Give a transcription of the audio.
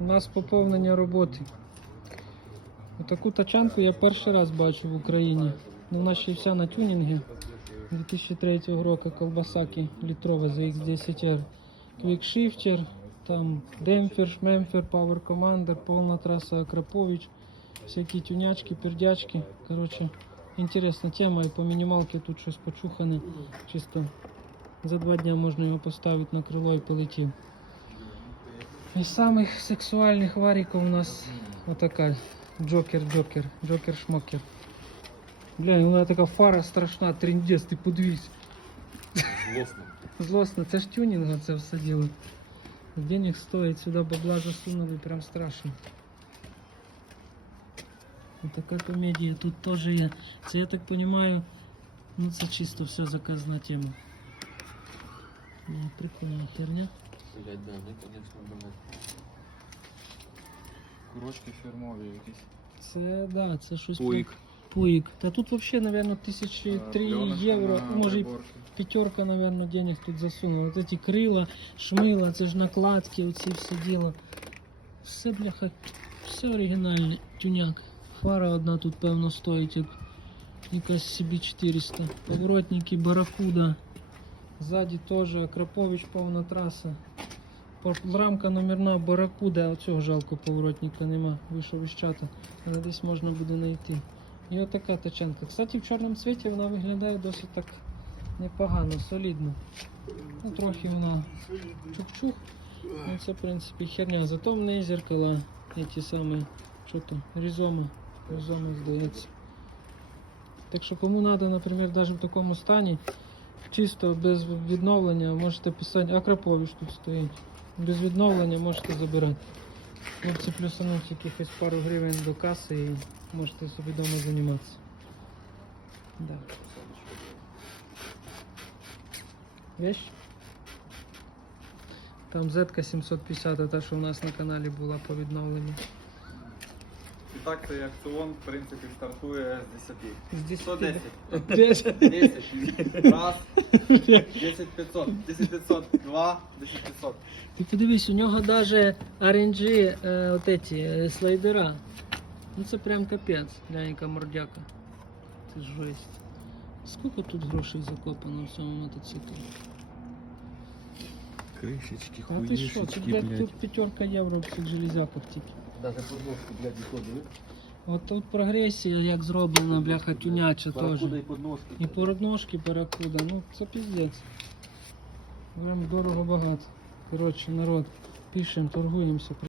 У нас поповнення роботи. Таку тачанку я перший раз бачу в Україні. Ну, вона ще вся на тюнінгі. 2003 року колбасаки літрове за X10R. Квікшифтер, там демпфер, шмемфер, Power Commander, повна траса Акрапович, всякі тюнячки, пердячки. Коротше, інтересна тема і по мінімалки тут щось почухане. Чисто за два дня можна його поставити на крило і полетів. Із самих сексуальних варіків у нас отака. Джокер, Джокер, Джокер Шмокер. Бля, вона така фара страшна, трендець, ти подивись. Злосно. Злосно, це ж тюнінга це все діло. Денег стоїть, сюди бабла засунули, прям страшно. Вот така комедія тут теж є. Це я так розумію, ну це чисто все заказна тема. Ну, прикольна херня. Блять, да, ну конечно, блять. Курочки фірмові якісь. Це да, це щось. Пуїк. Пуїк. Та тут взагалі, мабуть, тисячі три пленочка євро, на може і приборки. пятерка, наверное, денег тут засунула. Вот эти крила, шмила, це ж накладки, оці все діло. Все, бляха, все оригінальне, тюняк. Фара одна тут, певно, стоїть як якась CB400. Поворотники, баракуда. Ззаді теж Акрапович повна траса. Рамка номерна баракуда, оцього жалко поворотника нема. Вийшов із чата. Але десь можна буде знайти. І отака тачанка. Кстати, в чорному цвіті вона виглядає досить так непогано, солідно. Ну, трохи вона чух-чух. Ну, це, в принципі, херня. Зато в неї зеркала, ті самі, що там, різома. Різома, здається. Так що кому треба, наприклад, навіть в такому стані, чисто без відновлення, можете писати, Акрапович тут стоїть. Без відновлення можете забирати. Хлопці плюсануть якихось пару гривень до каси і можете собі вдома займатися. Да. Вещь? Там Z 750, та що у нас на каналі була по відновленню. І так цей акціон, в принципі, стартує з 10. З 10 110. 10. 10. Раз. 10 500. 10 500. Два. 10 500. Ти подивись, у нього даже RNG е, от эти, е, слайдера. Ну це прям капець, глянь, яка мордяка. Це жесть. Скільки тут грошей закопано в цьому мотоциклі? Кришечки, А ти що, блядь, тут п'ятерка євро в цих железяках тільки. Даже подножку, блядь, виходили. От тут прогресія як зроблена, бляха, тюняча теж. Баракуда і подножки. І породножки перекуда. ну це піздець. Прям дорого багато. Коротше, народ, пишемо, торгуємося.